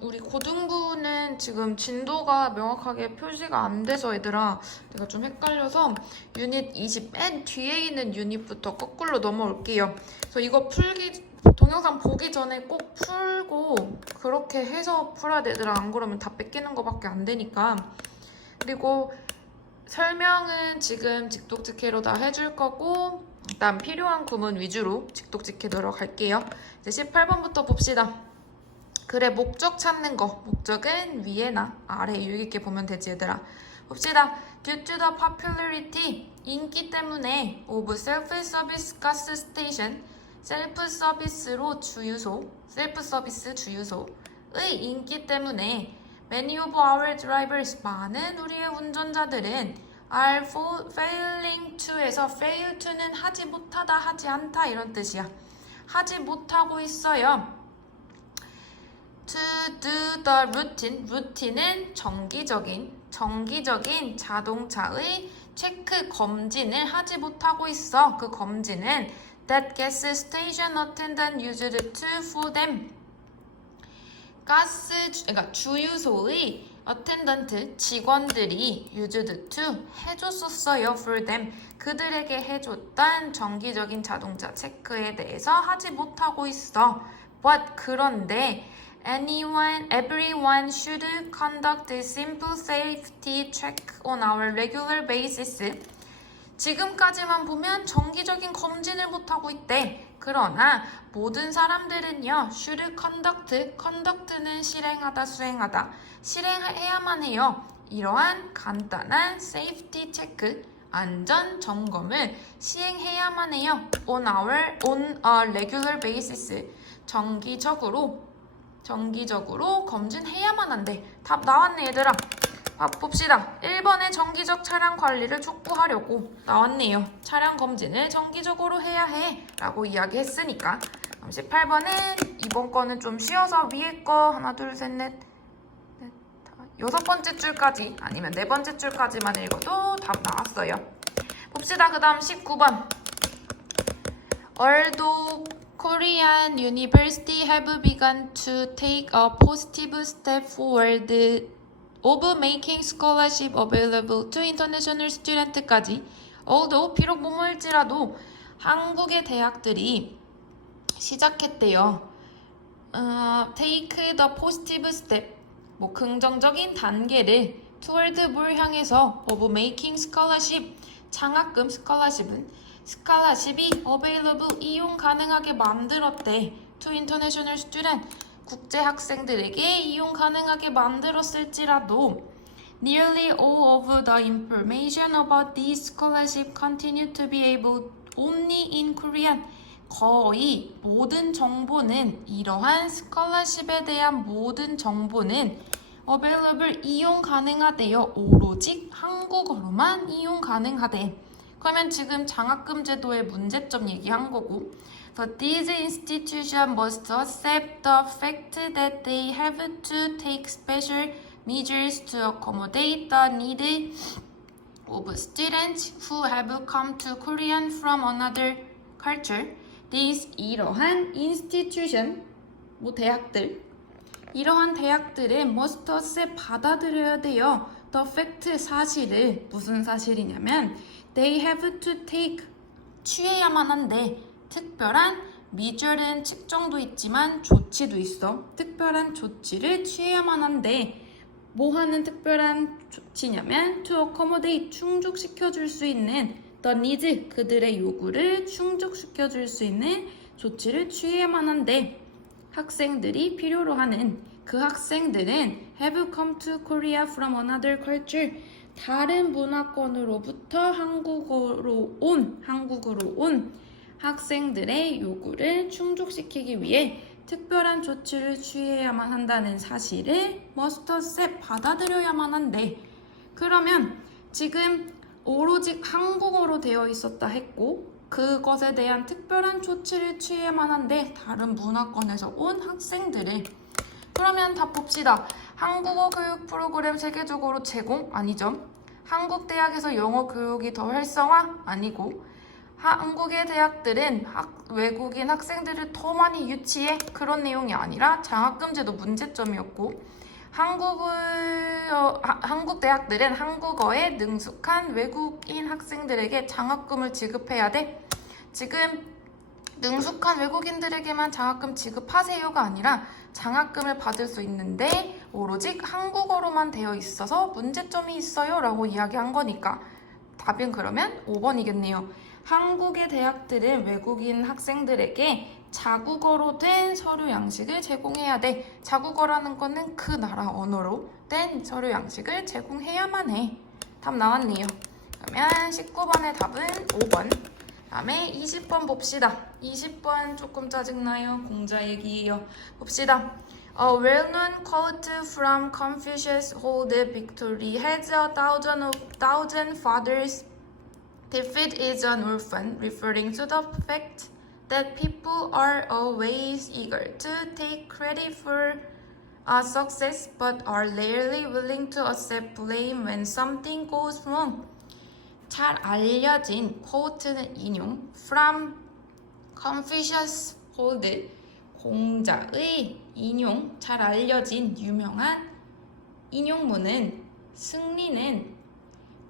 우리 고등부는 지금 진도가 명확하게 표시가 안 돼서 얘들아 내가 좀 헷갈려서 유닛 20 맨 뒤에 있는 유닛부터 거꾸로 넘어올게요. 그래서 이거 동영상 보기 전에 꼭 풀고 그렇게 해서 풀어야 돼 얘들아. 안 그러면 다 뺏기는 거밖에 안 되니까. 그리고 설명은 지금 직독직해로 다 해줄 거고 일단 필요한 구문 위주로 직독직해 들어갈게요. 이제 18번부터 봅시다. 그래, 목적 찾는 거. 목적은 위에나 아래 유익있게 보면 되지 얘들아. 봅시다. Due to the popularity, 인기 때문에 of self-service gas station, 셀프-서비스로 주유소, 셀프-서비스 주유소의 인기 때문에 many of our drivers, 많은 우리의 운전자들은 are failing to에서 fail to는 하지 못하다, 하지 않다 이런 뜻이야. 하지 못하고 있어요. To do the routine, routine은 정기적인 자동차의 체크 검진을 하지 못하고 있어. 그 검진은 that gas station attendant used to for them. 그러니까 주유소의 attendant 직원들이 used to 해줬었어요. for them. 그들에게 해줬던 정기적인 자동차 체크에 대해서 하지 못하고 있어. But 그런데 everyone should conduct a simple safety check on our regular basis. 지금까지만 보면 정기적인 검진을 못하고 있대. 그러나 모든 사람들은요, should conduct는 실행하다, 수행하다. 실행해야만 해요. 이러한 간단한 safety check, 안전 점검을 시행해야만 해요. on a regular basis. 정기적으로 검진해야만 한대. 답 나왔네 얘들아. 봅시다. 1번에 정기적 차량 관리를 촉구하려고 나왔네요. 차량 검진을 정기적으로 해야 해 라고 이야기했으니까. 18번은 이번 거는 좀 쉬워서 위에 거 하나 둘셋넷 6번째 줄까지 아니면 4번째 줄까지만 읽어도 답 나왔어요. 봅시다. 그 다음 19번. Although Korean university have begun to take a positive step forward of making scholarship available to international student까지. Although 비록 뭐뭐일지라도 한국의 대학들이 시작했대요. Take the positive step, 긍정적인 단계를 toward 뭘 향해서 of making scholarship, 장학금 스칼라십이 available, 이용 가능하게 만들었대. to international student, 국제 학생들에게 이용 가능하게 만들었을지라도 nearly all of the information about these scholarship continue to be able only in Korean. 거의 모든 정보는 이러한 스칼라십에 대한 모든 정보는 available, 이용 가능하대요. 오로지 한국어로만 이용 가능하대. 그러면 지금 장학금 제도의 문제점 얘기한 거고, But these institutions must accept the fact that they have to take special measures to accommodate the needs of students who have come to Korea from another culture. 이러한 institution, 이러한 대학들은 must accept, 받아들여야 돼요. The fact, 사실을. 무슨 사실이냐면 they have to take, 취해야만 한데 특별한 measure는 측정도 있지만 조치도 있어. 특별한 조치를 취해야만 한데 뭐 하는 특별한 조치냐면 to accommodate, 충족시켜줄 수 있는 the needs, 그들의 요구를 충족시켜줄 수 있는 조치를 취해야만 한데 학생들이 필요로 하는 그 학생들은 have come to Korea from another culture, 다른 문화권으로부터 한국으로 온 학생들의 요구를 충족시키기 위해 특별한 조치를 취해야만 한다는 사실을 must accept, 받아들여야만 한데, 그러면 지금 오로지 한국어로 되어 있었다 했고 그것에 대한 특별한 조치를 취해야만 한데 다른 문화권에서 온 학생들을. 그러면 답 봅시다. 한국어 교육 프로그램 세계적으로 제공? 아니죠. 한국 대학에서 영어 교육이 더 활성화? 아니고. 한국의 대학들은 외국인 학생들을 더 많이 유치해? 그런 내용이 아니라 장학금제도 문제점이었고 한국 대학들은 한국어에 능숙한 외국인 학생들에게 장학금을 지급해야 돼. 지금 능숙한 외국인들에게만 장학금 지급하세요가 아니라 장학금을 받을 수 있는데 오로지 한국어로만 되어 있어서 문제점이 있어요 라고 이야기한 거니까 답은 그러면 5번이겠네요. 한국의 대학들은 외국인 학생들에게 자국어로 된 서류 양식을 제공해야 돼. 자국어라는 거는 그 나라 언어로 된 서류 양식을 제공해야만 해. 답 나왔네요. 그러면 19번의 답은 5번. 다음에 20번 봅시다. 20번 조금 짜증나요. 공자 얘기예요. 봅시다. A well-known quote from Confucius hold victory has a thousand fathers. Defeat is an orphan, referring to the fact that people are always eager to take credit for a success but are rarely willing to accept blame when something goes wrong. 잘 알려진 quote는 인용 from Confucius hold 공자의 인용 잘 알려진 유명한 인용문은 승리는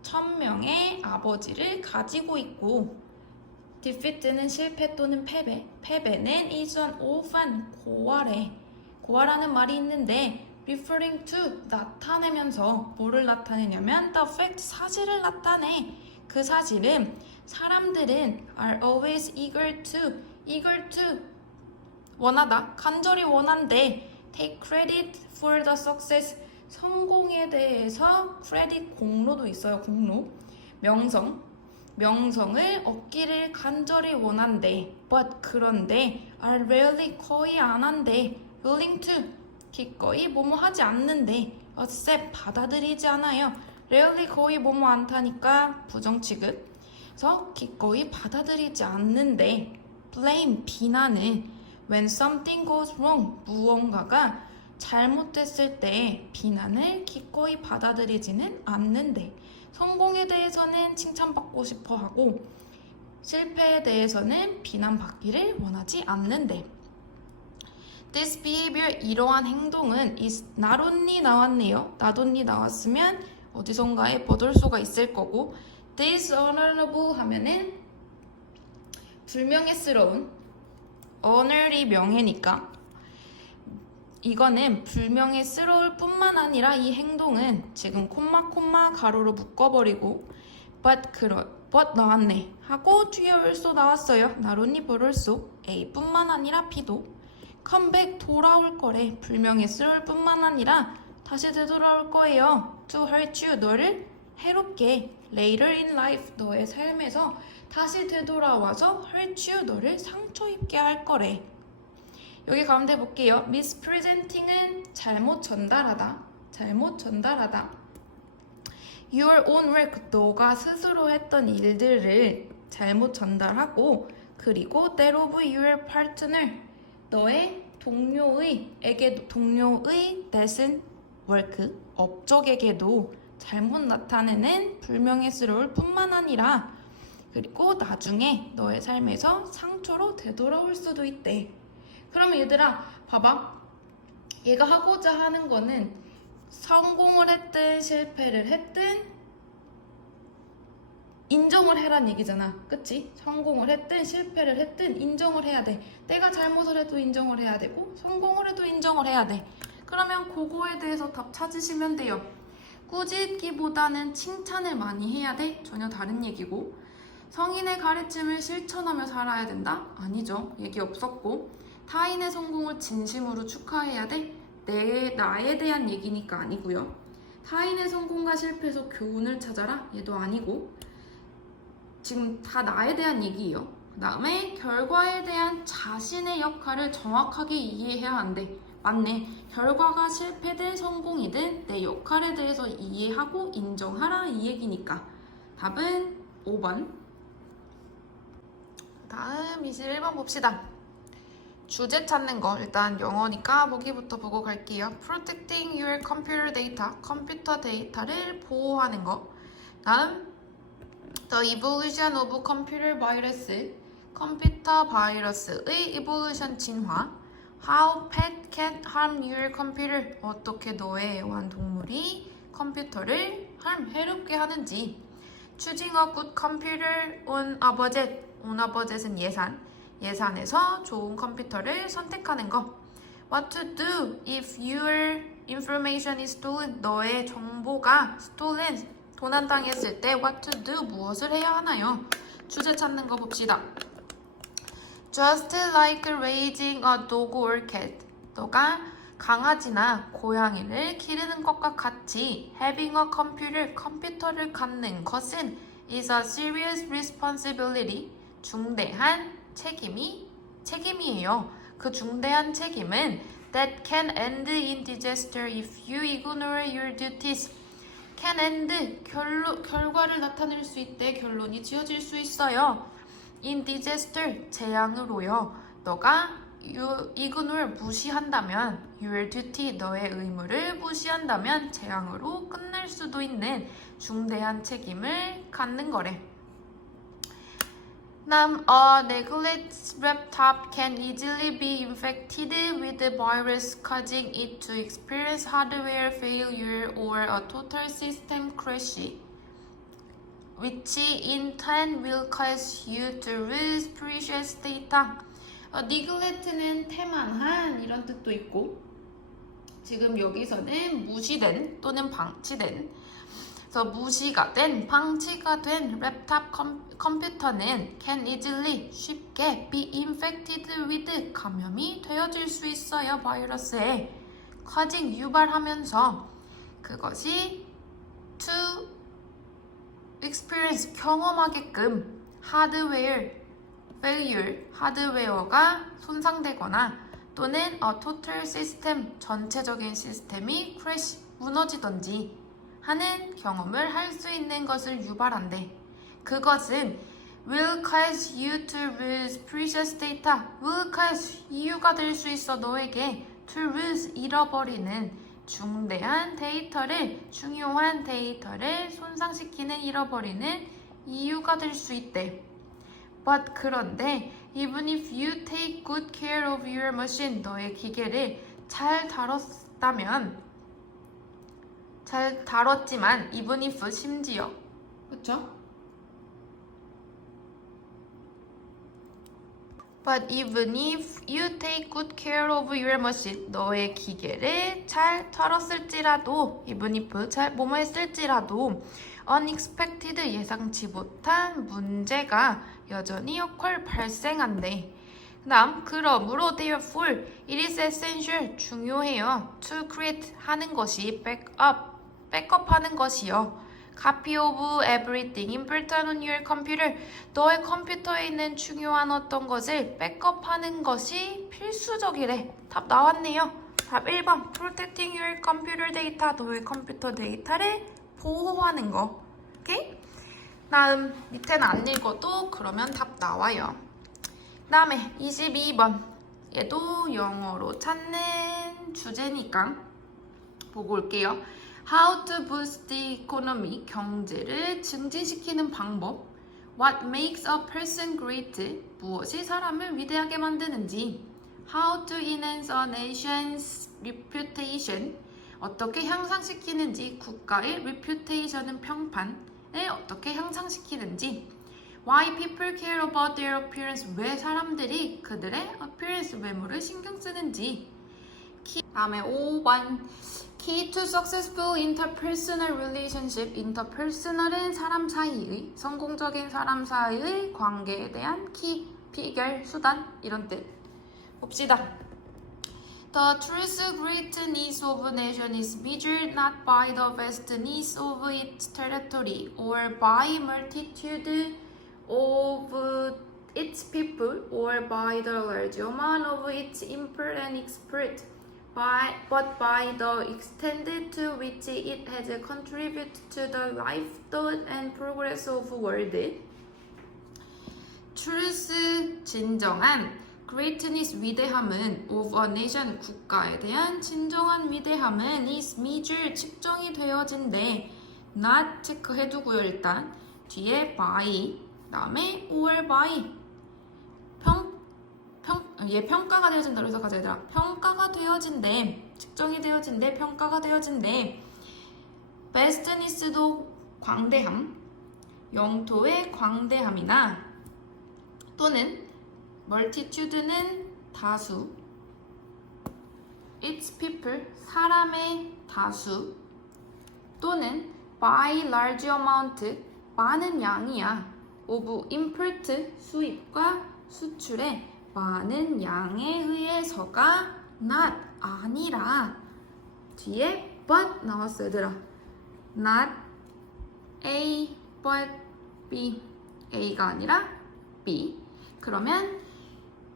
1000명의 아버지를 가지고 있고 defeat는 실패 또는 패배 패배는 is an orphan 고아래 고아라는 말이 있는데 referring to 나타내면서 뭐를 나타내냐면 the fact 사실을 나타내 그 사실은 사람들은 are always eager to 원하다 간절히 원한대 take credit for the success 성공에 대해서 크레딧 공로도 있어요. 공로 명성을 얻기를 간절히 원한대 but 그런데 are rarely 거의 안 한대 willing to 기꺼이 뭐뭐 하지 않는데 accept 받아들이지 않아요. rarely 거의 뭐뭐 않다니까 부정 취급 그래서 기꺼이 받아들이지 않는데 blame 비난은 when something goes wrong 무언가가 잘못됐을 때 비난을 기꺼이 받아들이지는 않는데 성공에 대해서는 칭찬받고 싶어 하고 실패에 대해서는 비난받기를 원하지 않는데 This behavior 이러한 행동은 is not only 나왔네요. not only 나왔으면 어디선가에 버들 수가 있을 거고 dishonorable 하면은 불명예스러운 honor이 명예니까 이거는 불명예스러울 뿐만 아니라 이 행동은 지금 콤마 가로로 묶어버리고 but 나왔네 하고 뒤에 also 나왔어요. not only but also A뿐만 아니라 B도 컴백 돌아올 거래 불명예스러울 뿐만 아니라 다시 되돌아올 거예요. to hurt you 너를 해롭게 later in life 너의 삶에서 다시 되돌아와서 hurt you 너를 상처 입게 할 거래. 여기 가운데 볼게요. mispresenting은 잘못 전달하다. your own work 너가 스스로 했던 일들을 잘못 전달하고 그리고 that of your partner 너의 동료의 that은 work 업적에게도 잘못 나타내는 불명예스러울 뿐만 아니라 그리고 나중에 너의 삶에서 상처로 되돌아올 수도 있대. 그러면 얘들아 봐봐 얘가 하고자 하는 거는 성공을 했든 실패를 했든 인정을 해란 얘기잖아. 그치? 성공을 했든 실패를 했든 인정을 해야 돼. 내가 잘못을 해도 인정을 해야 되고 성공을 해도 인정을 해야 돼. 그러면 그거에 대해서 답 찾으시면 돼요. 꾸짖기보다는 칭찬을 많이 해야 돼? 전혀 다른 얘기고 성인의 가르침을 실천하며 살아야 된다? 아니죠. 얘기 없었고 타인의 성공을 진심으로 축하해야 돼? 나에 대한 얘기니까 아니고요. 타인의 성공과 실패에서 교훈을 찾아라? 얘도 아니고 지금 다 나에 대한 얘기예요. 그 다음에 결과에 대한 자신의 역할을 정확하게 이해해야 한대. 맞네. 결과가 실패든 성공이든 내 역할에 대해서 이해하고 인정하라 이 얘기니까 답은 5번. 다음 21번 봅시다. 주제 찾는 거 일단 영어니까 보기부터 보고 갈게요. Protecting your computer data 컴퓨터 데이터를 보호하는 거. 다음 The evolution of computer virus, 컴퓨터 바이러스의 evolution 진화. How pet can harm your computer, 어떻게 너의 애완동물이 컴퓨터를 해롭게 하는지. Choosing a good computer on a budget, on a budget은 예산에서 좋은 컴퓨터를 선택하는 거. What to do if your information is stolen, 너의 정보가 stolen, 도난당했을 때 what to do, 무엇을 해야 하나요? 주제 찾는 거 봅시다. Just like raising a dog or cat, 너가 강아지나 고양이를 기르는 것과 같이 having a computer, 컴퓨터를 갖는 것은 is a serious responsibility, 중대한 책임이에요. 그 중대한 책임은 that can end in disaster if you ignore your duties. can end, 결과를 나타낼 수 있대, 결론이 지어질 수 있어요. in disaster, 재앙으로요. 너가 ignore, 무시한다면 your duty, 너의 의무를 무시한다면 재앙으로 끝날 수도 있는 중대한 책임을 갖는 거래. A neglected laptop can easily be infected with the virus, causing it to experience hardware failure or a total system crash, which in turn will cause you to lose precious data. neglect는 태만한 이런 뜻도 있고, 지금 여기서는 무시된 또는 방치된, 그래서 무시가 된, 방치가 된 랩탑 컴퓨터는 can easily, 쉽게 be infected with, 감염이 되어질 수 있어요. 바이러스에. causing, 유발하면서 그것이 to experience, 경험하게끔 hardware failure, 하드웨어가 손상되거나 또는 a total system, 전체적인 시스템이 crash, 무너지던지 하는 경험을 할 수 있는 것을 유발한대. 그것은 will cause you to lose precious data, will cause, 이유가 될 수 있어 너에게 to lose, 잃어버리는 중대한 데이터를, 중요한 데이터를 손상시키는, 잃어버리는 이유가 될 수 있대. But 그런데 even if you take good care of your machine, 너의 기계를 잘 다뤘지만 even if, 심지어, 그쵸? But even if you take good care of your machine, 너의 기계를 잘 다뤘을지라도, even if, 잘 뭐뭐 했을지라도 unexpected, 예상치 못한 문제가 여전히 발생한대. 다음, 그러므로 therefore it is essential, 중요해요. to create, 하는 것이 백업하는 것이요. copy of everything important on your computer, 너의 컴퓨터에 있는 중요한 어떤 것을 백업하는 것이 필수적이래. 답 나왔네요. 답 1번 protecting your computer data, 너의 컴퓨터 데이터를 보호하는 거. 오케이? 다음 밑에는 안 읽어도 그러면 답 나와요. 다음에 22번, 얘도 영어로 찾는 주제니까 보고 올게요. How to boost the economy, 경제를 증진시키는 방법. What makes a person great, 무엇이 사람을 위대하게 만드는지. How to enhance a nation's reputation, 어떻게 향상시키는지, 국가의 reputation은 평판을 어떻게 향상시키는지. Why people care about their appearance, 왜 사람들이 그들의 appearance, 외모를 신경 쓰는지. 다음에 5번, Key to successful interpersonal relationship. interpersonal은 사람 사이의, 성공적인 사람 사이의 관계에 대한 키, 비결, 수단, 이런 뜻. 봅시다. The true greatness of a nation is measured not by the vastness of its territory or by multitude of its people or by the large amount of its import and export, but by the extent to which it has contributed to the life, thought, and progress of the world. truth, 진정한, greatness, 위대함은 of a nation, 국가에 대한 진정한 위대함은 is measured, 측정이 되어진대. not 체크해두고요 일단. 뒤에 by, 그다음에 or by. 얘 평가가 되어진다 그래서 가자 얘들아. 평가가 되어진대. 측정이 되어진대. 평가가 되어진대. vastness도 광대함, 영토의 광대함이나 또는 multitude는 다수, its people 사람의 다수 또는 by large amount 많은 양이야 of import 수입과 수출의 많은 양에 의해서가 not 아니라 뒤에 but 나왔어 얘들아. not A but B A가 아니라 B. 그러면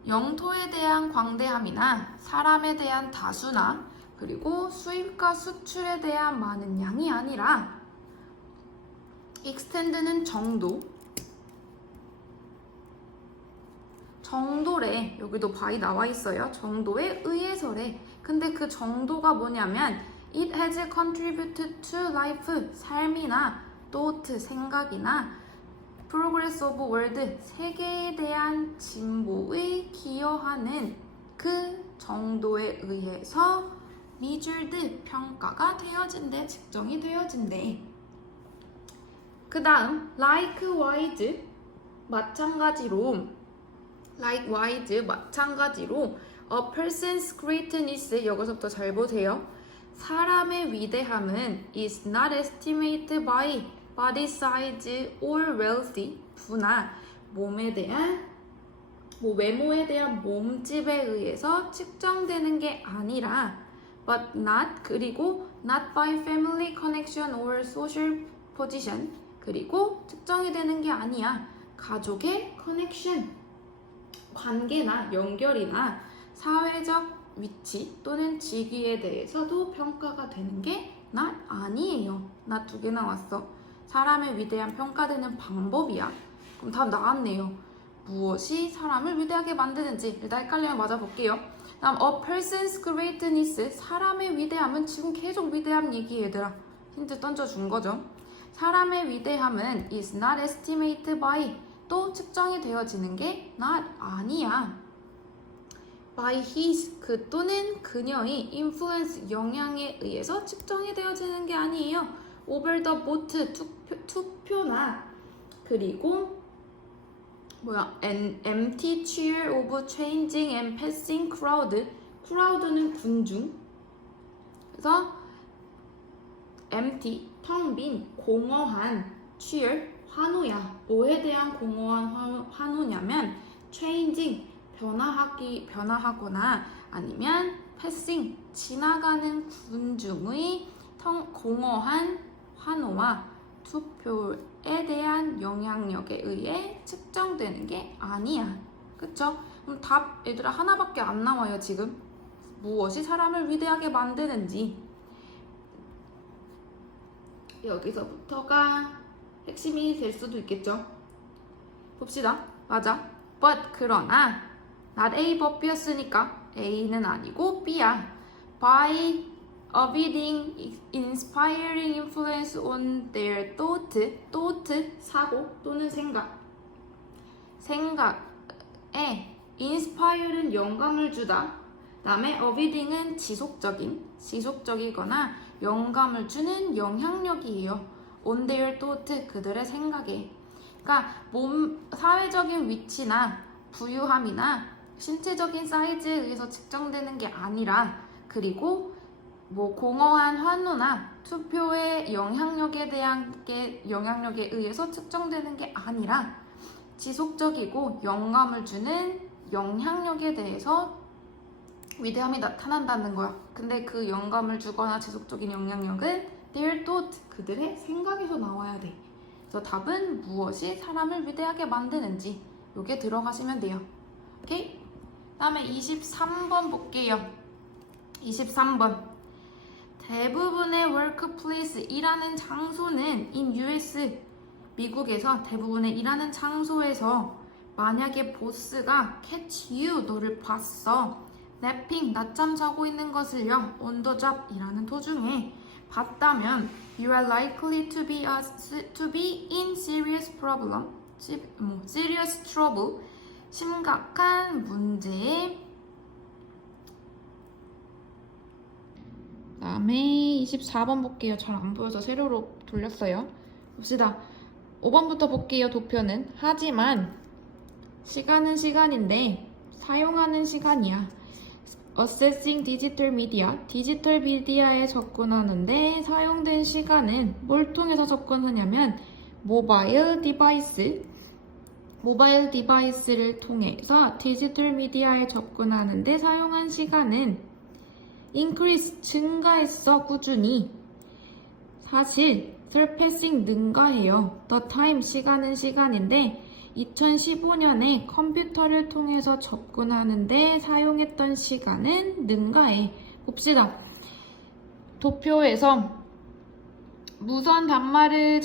영토에 대한 광대함이나 사람에 대한 다수나 그리고 수입과 수출에 대한 많은 양이 아니라 extend는 정도래. 여기도 by 나와 있어요. 정도에 의해서래. 근데 그 정도가 뭐냐면 it has contributed to life 삶이나 thought 생각이나 progress of world 세계에 대한 진보의 기여하는 그 정도에 의해서 measured 평가가 되어진대. 측정이 되어진대. 그 다음 likewise 마찬가지로 a person's greatness 여기서부터 잘 보세요. 사람의 위대함은 is not estimated by body size or wealth 부나 몸에 대한 외모에 대한 몸집에 의해서 측정되는 게 아니라 but not 그리고 not by family connection or social position 그리고 측정이 되는 게 아니야. 가족의 connection 관계나 연결이나 사회적 위치 또는 직위에 대해서도 평가가 되는 게 not 아니에요. not 2개 나왔어. 사람의 위대한 평가되는 방법이야. 그럼 답 나왔네요. 무엇이 사람을 위대하게 만드는지 일단 헷갈리면 맞아볼게요. 다음 a person's greatness 사람의 위대함은 지금 계속 위대함 얘기해 얘들아. 힌트 던져준 거죠. 사람의 위대함은 is not estimated by 또 측정이 되어지는 게 not 아니야. by his 그 또는 그녀의 influence 영향에 의해서 측정이 되어지는 게 아니에요. over the vote 투표나 그리고 an empty cheer of changing and passing crowd는 군중. 그래서 empty 텅 빈 공허한 cheer 환호야. 뭐에 대한 공허한 환호냐면 changing 변화하거나 아니면 passing 지나가는 군중의 공허한 환호와 투표에 대한 영향력에 의해 측정되는 게 아니야. 그쵸? 그럼 답 얘들아 하나밖에 안 나와요 지금. 무엇이 사람을 위대하게 만드는지. 여기서부터가 핵심이 될 수도 있겠죠. 봅시다. 맞아. but 그러나 not A but B였으니까 A는 아니고 B야. by avoiding inspiring influence on their thought 사고 또는 생각에 inspire는 영감을 주다. 다음에 avoiding은 지속적이거나 영감을 주는 영향력이에요. on their thought 그들의 생각에. 그러니까 사회적인 위치나 부유함이나 신체적인 사이즈에 의해서 측정되는 게 아니라 그리고 공허한 환호나 투표의 영향력에 의해서 측정되는 게 아니라 지속적이고 영감을 주는 영향력에 대해서 위대함이 나타난다는 거야. 근데 그 영감을 주거나 지속적인 영향력은 their thought 그들의 생각에서 나와야 돼. 그래서 답은 무엇이 사람을 위대하게 만드는지 요게 들어가시면 돼요. 오케이? 다음에 23번 볼게요. 23번 대부분의 workplace 일하는 장소는 in US 미국에서 대부분의 일하는 장소에서 만약에 보스가 catch you 너를 봤어 napping 낮잠 자고 있는 것을요 on the job 일하는 도중에 봤다면 you are likely to be in serious trouble. 심각한 문제에. 다음에 24번 볼게요. 잘 안 보여서 세로로 돌렸어요. 봅시다. 5번부터 볼게요. 도표는. 하지만 시간은 시간인데 사용하는 시간이야. Assessing digital media. 디지털 미디어에 접근하는데 사용된 시간은 뭘 통해서 접근하냐면 모바일 디바이스를 통해서 디지털 미디어에 접근하는데 사용한 시간은 increase, 증가했어, 꾸준히. 사실 surpassing, 능가해요. the time, 시간은 시간인데 2015년에 컴퓨터를 통해서 접근하는데 사용했던 시간은 능가해. 봅시다. 도표에서 무선 단말을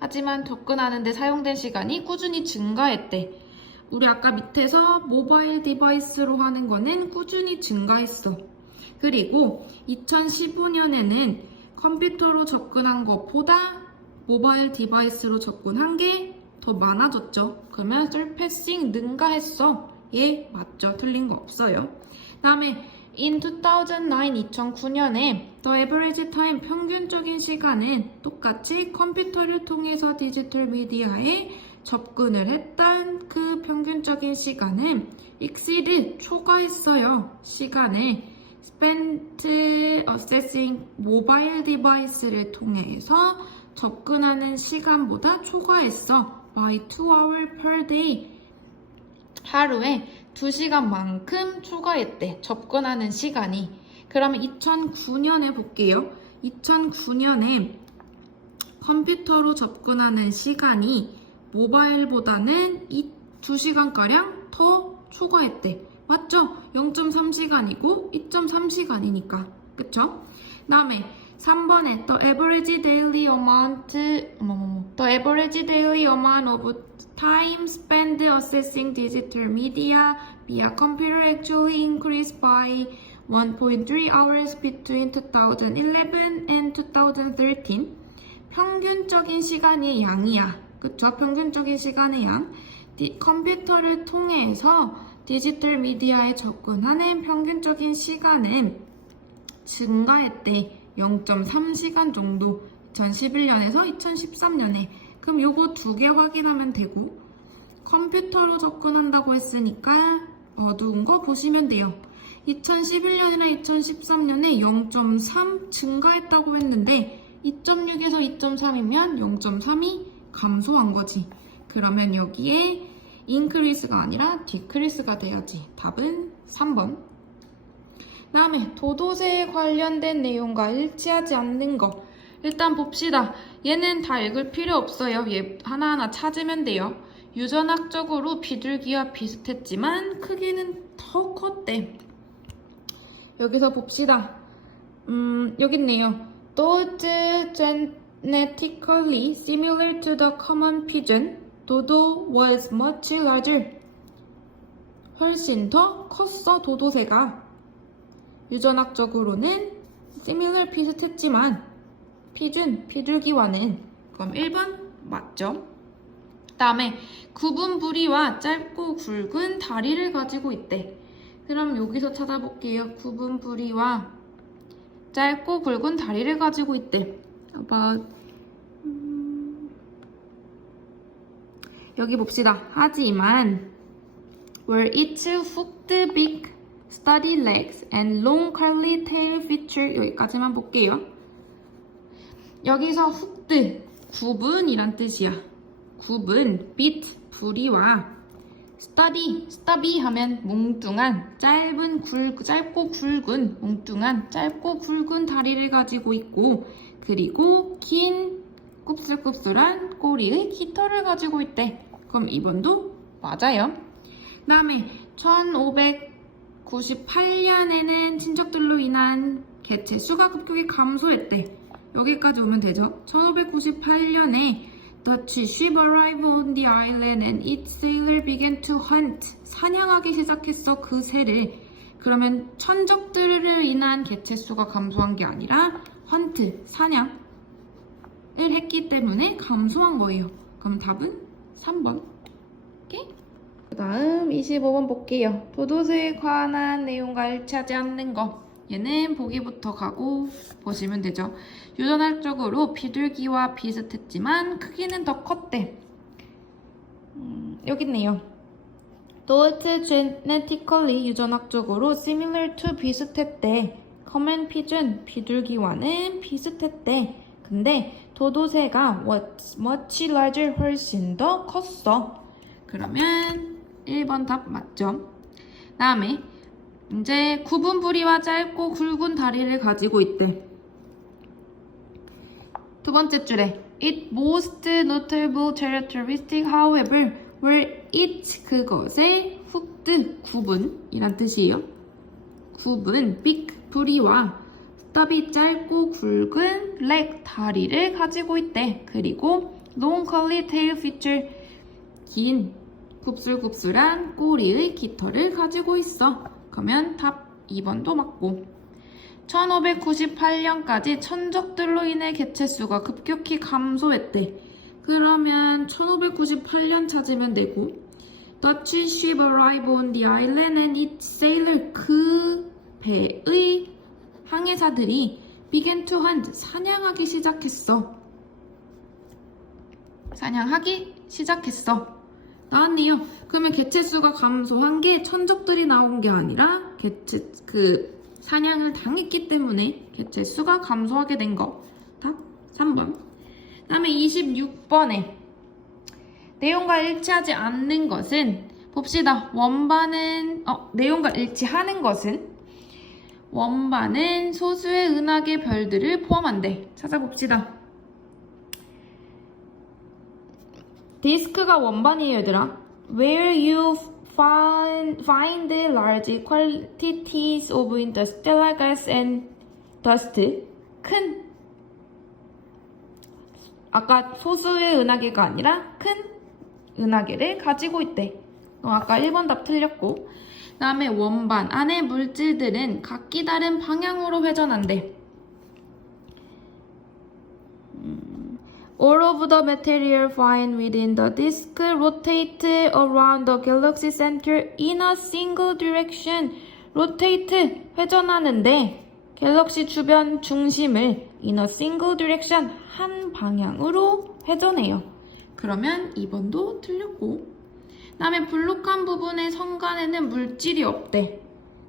하지만 접근하는데 사용된 시간이 꾸준히 증가했대. 우리 아까 밑에서 모바일 디바이스로 하는 거는 꾸준히 증가했어. 그리고 2015년에는 컴퓨터로 접근한 것보다 모바일 디바이스로 접근한 게 더 많아졌죠. 그러면 surpassing, 능가했어. 예, 맞죠. 틀린 거 없어요. 다음에 in 2009년에 the average time, 평균적인 시간은 똑같이 컴퓨터를 통해서 디지털 미디어에 접근을 했던 그 평균적인 시간은 exceed, 초과했어요. 시간을 spent assessing 모바일 디바이스를 통해서 접근하는 시간보다 초과했어. by 2 hours per day. 하루에 2시간만큼 초과했대. 접근하는 시간이. 그러면 2009년에 볼게요. 2009년에 컴퓨터로 접근하는 시간이 모바일보다는 2시간가량 더 초과했대. 맞죠? 0.3시간이고 2.3시간이니까. 그쵸? 다음에 3번에 the average daily amount of time spent assessing digital media via computer actually increased by 1.3 hours between 2011 and 2013. 평균적인 시간의 양이야. 그쵸? 평균적인 시간의 양. 컴퓨터를 통해서 디지털 미디어에 접근하는 평균적인 시간은 증가했대. 0.3시간 정도. 2011년에서 2013년에. 그럼 요거 두 개 확인하면 되고, 컴퓨터로 접근한다고 했으니까 어두운 거 보시면 돼요. 2011년이나 2013년에 0.3 증가했다고 했는데 2.6에서 2.3이면 0.3이 감소한 거지. 그러면 여기에 increase가 아니라 decrease가 돼야지. 답은 3번. 다음에 도도새에 관련된 내용과 일치하지 않는 거. 일단 봅시다. 얘는 다 읽을 필요 없어요. 얘 하나하나 찾으면 돼요. 유전학적으로 비둘기와 비슷했지만 크기는 더 컸대. 여기서 봅시다. 여기 있네요. Those genetically similar to the common pigeon, dodo was much larger. 훨씬 더 컸어, 도도새가. 유전학적으로는 similar, 비슷했지만 pigeon, 비둘기와는. 그럼 1번 맞죠? 다음에 굽은 부리와 짧고 굵은 다리를 가지고 있대. 그럼 여기서 찾아볼게요. 굽은 부리와 짧고 굵은 다리를 가지고 있대. 여기 봅시다. 하지만 were each hooked beak, stubby legs, and long curly tail feature. 여기까지만 볼게요. 여기서 hooked, 굽은이란 뜻이야. 굽은, beat, 부리와 stubby 하면 몽뚱한, 짧고 굵은, 몽뚱한, 짧고 굵은 다리를 가지고 있고, 그리고 긴, 굽슬굽슬한 꼬리의 깃털을 가지고 있대. 그럼 2번도 맞아요. 그 다음에 1598년에는 친척들로 인한 개체 수가 급격히 감소했대. 여기까지 오면 되죠. 1598년에 Dutch ship arrived on the island and its sailor began to hunt. 사냥하기 시작했어, 그 새를. 그러면 천적들을 인한 개체수가 감소한 게 아니라 헌트, 사냥을 했기 때문에 감소한 거예요. 그럼 답은 3번. 오케이? 그 다음 25번 볼게요. 도도새에 관한 내용과 일치하지 않는 거. 얘는 보기부터 가고 보시면 되죠. 유전학적으로 비둘기와 비슷했지만 크기는 더 컸대. 여기 있네요. Though genetically 유전학적으로 similar to 비슷했대. common pigeon 비둘기와는 비슷했대. 근데 도도새가 much larger 훨씬 더 컸어. 그러면 1번 답 맞죠? 다음에 이제 굽은 부리와 짧고 굵은 다리를 가지고 있대. 두 번째 줄에 Its most notable characteristic, however, were its 그것의 훅드 굽은이란 뜻이에요. 굽은 big 부리와 stubby 짧고 굵은 leg 다리를 가지고 있대. 그리고 long curly tail feature 긴 굽슬굽슬한 꼬리의 깃털을 가지고 있어. 그러면 답 2번도 맞고 1598년까지 천적들로 인해 개체수가 급격히 감소했대. 그러면 1598년 찾으면 되고 Dutch ship arrived on the island and its sailor 그 배의 항해사들이 began to hunt 사냥하기 시작했어. 나왔네요. 그러면 개체수가 감소한 게 천적들이 나온 게 아니라 사냥을 당했기 때문에 개체수가 감소하게 된 거. 답 3번. 그 다음에 26번에 내용과 일치하지 않는 것은 봅시다. 내용과 일치하는 것은 원반은 소수의 은하계 별들을 포함한대. 찾아봅시다. 디스크가 원반이에요, 얘들아. Where you find large quantities of interstellar gas and dust. 큰, 아까 소수의 은하계가 아니라 큰 은하계를 가지고 있대. 아까 1번 답 틀렸고. 그 다음에 원반 안의 물질들은 각기 다른 방향으로 회전한대. All of the material found within the disk rotate around the galaxy center in a single direction. rotate, 회전하는데 갤럭시 주변 중심을 in a single direction, 한 방향으로 회전해요. 그러면 2번도 틀렸고 그 다음에 불룩한 부분의 성간에는 물질이 없대.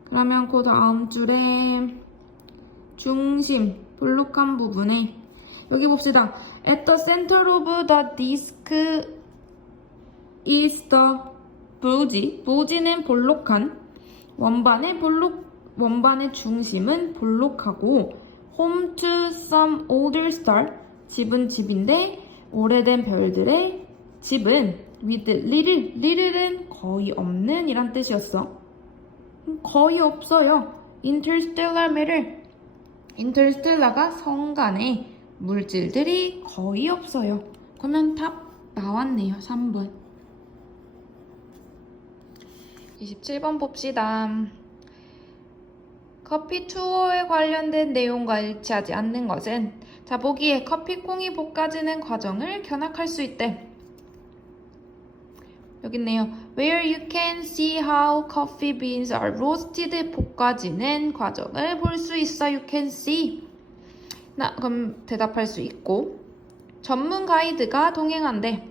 그러면 그 다음 줄에 중심, 불룩한 부분에 여기 봅시다. At the center of the disk is the bulge. bulge는 볼록한. 원반의 중심은 볼록하고 home to some older star. 집은 집인데 오래된 별들의 집은 with little은 거의 없는 이란 뜻이었어. 거의 없어요. interstellar matter. interstellar가 성간에 물질들이 거의 없어요. 그러면 답 나왔네요. 3번. 27번 봅시다. 커피 투어에 관련된 내용과 일치하지 않는 것은 자 보기에 커피콩이 볶아지는 과정을 견학할 수 있대. 여기 있네요. Where you can see how coffee beans are roasted. 볶아지는 과정을 볼 수 있어. You can see. 그럼 대답할 수 있고 전문 가이드가 동행한대.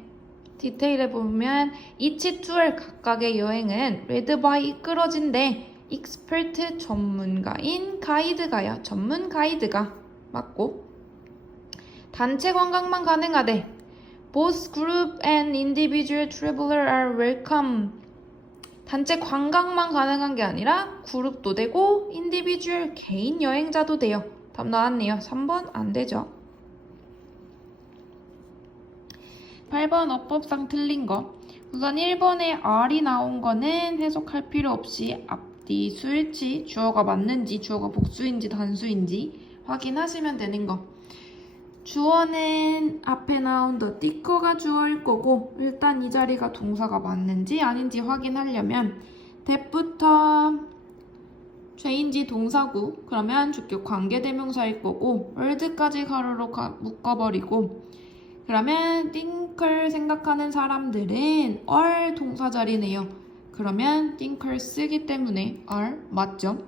디테일에 보면 each tour 각각의 여행은 led by 이끌어진대. expert 전문가인 가이드가요. 전문 가이드가 맞고 단체 관광만 가능하대. Both group and individual traveler are welcome. 단체 관광만 가능한 게 아니라 그룹도 되고 individual 개인 여행자도 돼요. 답 나왔네요. 3번 안 되죠. 8번 어법상 틀린 거. 우선 1번에 R이 나온 거는 해석할 필요 없이 앞뒤 수일치, 주어가 맞는지, 주어가 복수인지 단수인지 확인하시면 되는 거. 주어는 앞에 나온 the 띠꺼가 주어일 거고 일단 이 자리가 동사가 맞는지 아닌지 확인하려면 that부터 change 동사구 그러면 주격 관계대명사일 거고 world까지 가로로 묶어버리고 그러면 think을 생각하는 사람들은 are 동사 자리네요. 그러면 thinker 쓰기 때문에 are 맞죠?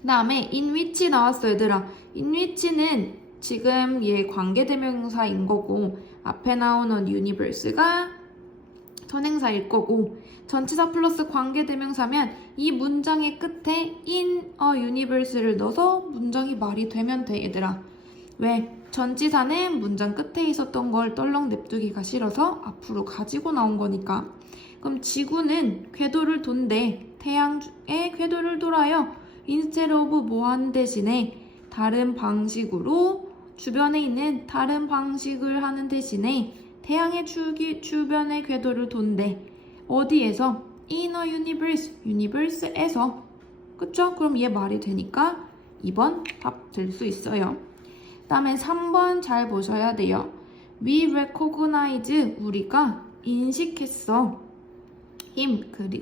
그 다음에 in which 나왔어 얘들아. in which는 지금 얘 관계대명사인 거고 앞에 나오는 universe가 선행사일 거고 전치사 플러스 관계대명사면 이 문장의 끝에 in a universe를 넣어서 문장이 말이 되면 돼 얘들아. 왜? 전치사는 문장 끝에 있었던 걸 떨렁 냅두기가 싫어서 앞으로 가지고 나온 거니까. 그럼 지구는 궤도를 돈대. 태양의 궤도를 돌아요. instead of 뭐하는 대신에 다른 방식으로 주변에 있는 다른 방식을 하는 대신에 태양의 주변의 궤도를 돈대. 어디에서? in a universe. universe에서. 그쵸? 그럼 얘 말이 되니까 2번 답 될 수 있어요. 그 다음에 3번 잘 보셔야 돼요. We recognize 우리가 인식했어.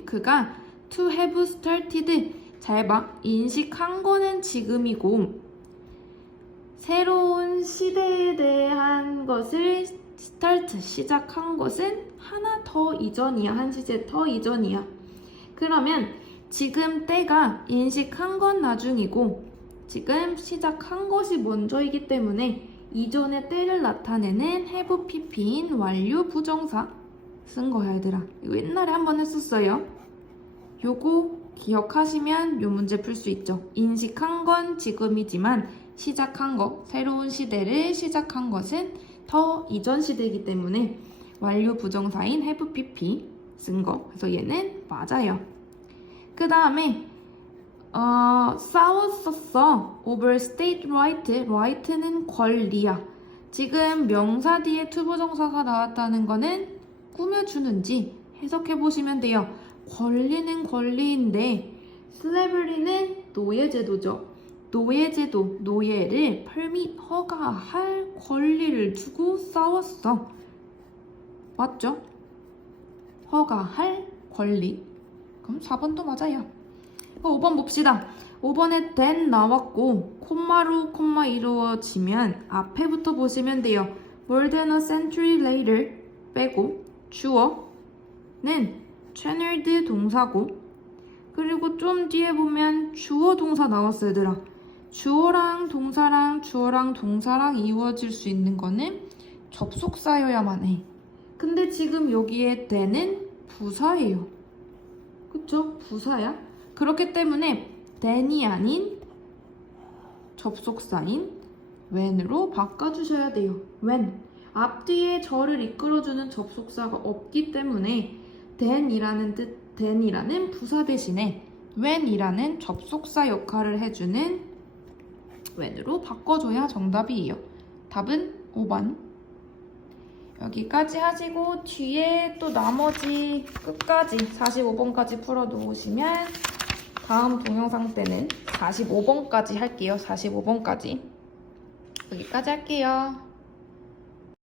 그가 to have started 잘 봐. 인식한 거는 지금이고 새로운 시대에 대한 것을 start 시작한 것은 하나 더 이전이야. 한 시제 더 이전이야. 그러면 지금 때가 인식한 건 나중이고 지금 시작한 것이 먼저이기 때문에 이전의 때를 나타내는 have pp인 완료 부정사 쓴 거야 얘들아. 이거 옛날에 한번 했었어요. 요거 기억하시면 요 문제 풀 수 있죠. 인식한 건 지금이지만 시작한 거, 새로운 시대를 시작한 것은 더 이전 시대이기 때문에 완료 부정사인 have pp 쓴 거. 그래서 얘는 맞아요. 그 다음에 싸웠었어. over state right. right는 권리야. 지금 명사 뒤에 to 부정사가 나왔다는 거는 꾸며주는지 해석해보시면 돼요. 권리는 권리인데 slavery는 노예제도죠. 노예제도, 노예를 permit, 허가할 권리를 두고 싸웠어. 맞죠? 허가할 권리. 그럼 4번도 맞아요. 5번 봅시다. 5번에 then 나왔고 콤마로 콤마 이루어지면 앞에부터 보시면 돼요. More than a century later 빼고 주어는 channeled 동사고 그리고 좀 뒤에 보면 주어 동사 나왔어요 얘들아. 주어랑 동사랑 이루어질 수 있는 거는 접속사여야만 해. 근데 지금 여기에 then은 부사예요. 그쵸? 부사야. 그렇기 때문에 then이 아닌 접속사인 when으로 바꿔주셔야 돼요. when. 앞뒤에 저를 이끌어주는 접속사가 없기 때문에 then이라는 부사 대신에 when이라는 접속사 역할을 해주는 when으로 바꿔줘야 정답이에요. 답은 5번. 여기까지 하시고 뒤에 또 나머지 끝까지 45번까지 풀어놓으시면 다음 동영상 때는 45번까지 할게요. 45번까지. 여기까지 할게요.